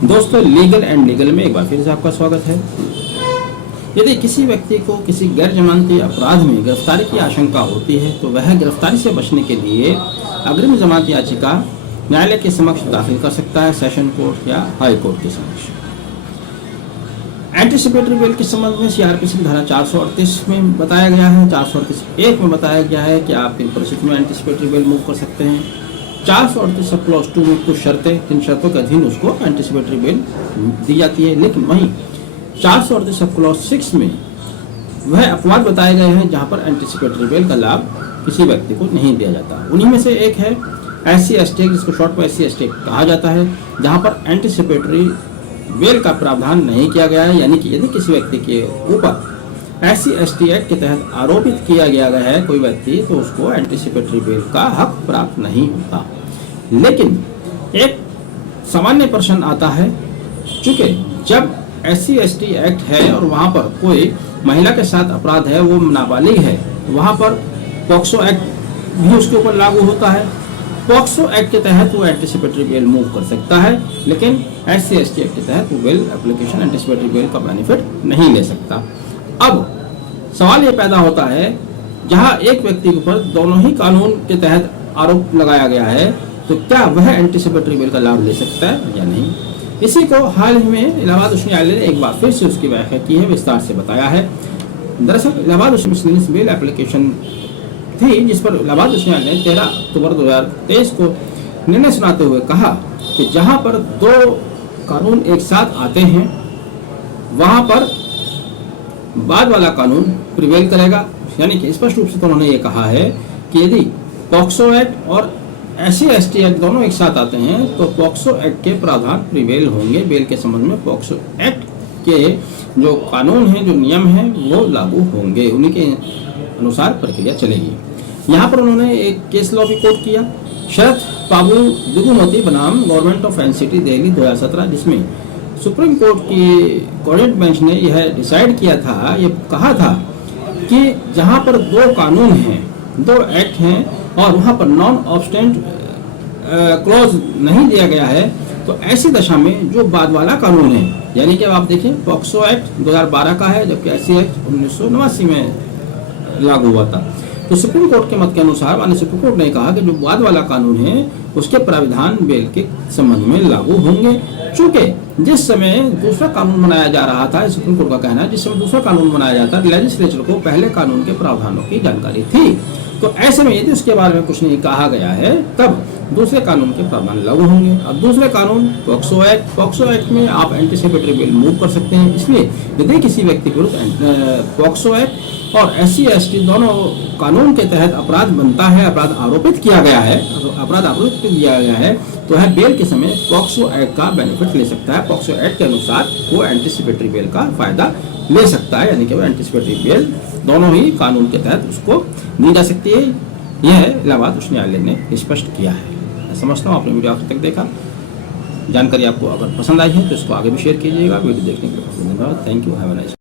दोस्तों, legal and legal में एक बार फिर से आपका स्वागत है। यदि किसी व्यक्ति को किसी गैर जमानती अपराध में गिरफ्तारी की आशंका होती है तो वह गिरफ्तारी से बचने के लिए अग्रिम जमानत याचिका न्यायालय के समक्ष दाखिल कर सकता है, सेशन कोर्ट या हाई कोर्ट के समक्ष। एंटीसिपेटरी बेल के संबंध में सीआरपीसी की धारा 438 में बताया गया है, 438(1) में बताया गया है कि आप किन परिस्थितियों में एंटीसिपेटरी बेल मूव कर सकते हैं। 438 सब क्लॉज 2 में कुछ शर्तें, जिन शर्तों के अधीन उसको एंटीसिपेटरी बेल दी जाती है, लेकिन वहीं 438 सब क्लॉज 6 में वह अपवाद बताए गए हैं जहां पर एंटीसिपेटरी बेल का लाभ किसी व्यक्ति को नहीं दिया जाता। उन्हीं में से एक है SC/ST एक्ट, जिसको शॉर्ट में SC/ST एक्ट कहा जाता है, जहां पर एंटीसिपेटरी बेल का प्रावधान नहीं किया गया है। यानी कि यदि किसी व्यक्ति के ऊपर SC/ST एक्ट के तहत आरोपित किया गया है कोई व्यक्ति, तो उसको एंटीसिपेटरी बेल का हक प्राप्त नहीं होता। लेकिन एक सामान्य प्रश्न आता है, चूंकि जब SC/ST एक्ट है और वहां पर कोई महिला के साथ अपराध है, वो नाबालिग है, वहां पर पॉक्सो एक्ट भी उसके ऊपर लागू होता है। पॉक्सो एक्ट के तहत वो एंटीसिपेटरी बेल मूव कर सकता है, लेकिन SC/ST एक्ट के तहत वो बेल एप्लीकेशन एंटीसिपेटरी बेल का बेनिफिट नहीं ले सकता। अब सवाल ये पैदा होता है, जहां एक व्यक्ति के ऊपर दोनों ही कानून के तहत आरोप लगाया गया है, तो क्या वह एंटीसिपेटरी बेल का लाभ ले सकता है या नहीं। इसी को हाल ही में इलाहाबाद उच्च न्यायालय ने एक बार फिर से उसकी व्याख्या की है, विस्तार से बताया है। दरअसल इलाहाबाद उच्च न्यायालय ने बेल एप्लीकेशन थी, जिस पर इलाहाबाद उच्च न्यायालय ने 13 अक्टूबर 2023 को निर्णय सुनाते हुए कहा कि जहां पर दो कानून एक साथ आते हैं, वहां पर बाद वाला कानून प्रिवेल करेगा। यानी कि स्पष्ट रूप से तो उन्होंने ये कहा है कि यदि पॉक्सो एक्ट और SC/ST एक्ट दोनों एक साथ आते हैं तो पॉक्सो एक्ट के प्रावधान प्रिवेल होंगे। बेल के संबंध में पॉक्सो एक्ट के जो कानून हैं, जो नियम हैं, वो लागू होंगे, उन्हीं के अनुसार प्रक्रिया चलेगी। यहाँ पर उन्होंने एक केस लॉ भी कोट किया, शरद पाबू दुगुमती बनाम गवर्नमेंट ऑफ NCT दिल्ली 2017, जिसमें सुप्रीम कोर्ट की कोर्ट बेंच ने यह डिसाइड किया था, ये कहा था कि जहां पर दो कानून हैं, दो एक्ट हैं और वहां पर नॉन ऑब्स्टेंट क्लॉज नहीं दिया गया है, तो ऐसी दशा में जो बाद वाला कानून है, यानी कि अब आप देखें पॉक्सो एक्ट 2012 का है, जबकि SC एक्ट 1989 में लागू हुआ था। तो सुप्रीम कोर्ट के मत के अनुसार माननीय सुप्रीम कोर्ट ने कहा कि जो बाद वाला कानून है उसके प्राविधान बेल के संबंध में लागू होंगे। चूंकि जिस समय दूसरा कानून बनाया जा रहा था, सुप्रीम कोर्ट का कहना है, जिस समय दूसरा कानून बनाया जाता, लेजिस्लेचर को पहले कानून के प्रावधानों की जानकारी थी, तो ऐसे में यदि उसके बारे में कुछ नहीं कहा गया है, तब दूसरे कानून के प्रावधान लागू होंगे। अब दूसरे कानून पॉक्सो एक्ट में आप एंटीसिपेटरी बेल मूव कर सकते हैं। इसलिए यदि किसी व्यक्ति के विरुद्ध पॉक्सो एक्ट और SC/ST दोनों कानून के तहत अपराध बनता है, अपराध आरोपित किया गया है, अपराध आरोपित किया गया है, तो वह बेल के समय पॉक्सो एक्ट का बेनिफिट ले सकता है। पॉक्सो एक्ट के अनुसार वो एंटीसिपेटरी बेल का फायदा ले सकता है, यानी कि वो एंटीसिपेटरी बेल दोनों ही कानून के तहत उसको दी जा सकती है। यह इलाहाबाद उच्च न्यायालय ने स्पष्ट किया है। मैं समझता हूँ आपने वीडियो आखिर तक देखा। जानकारी आपको अगर पसंद आई है तो इसको आगे भी शेयर कीजिएगा। वीडियो देखने के लिए धन्यवाद। Thank you. Have a nice day.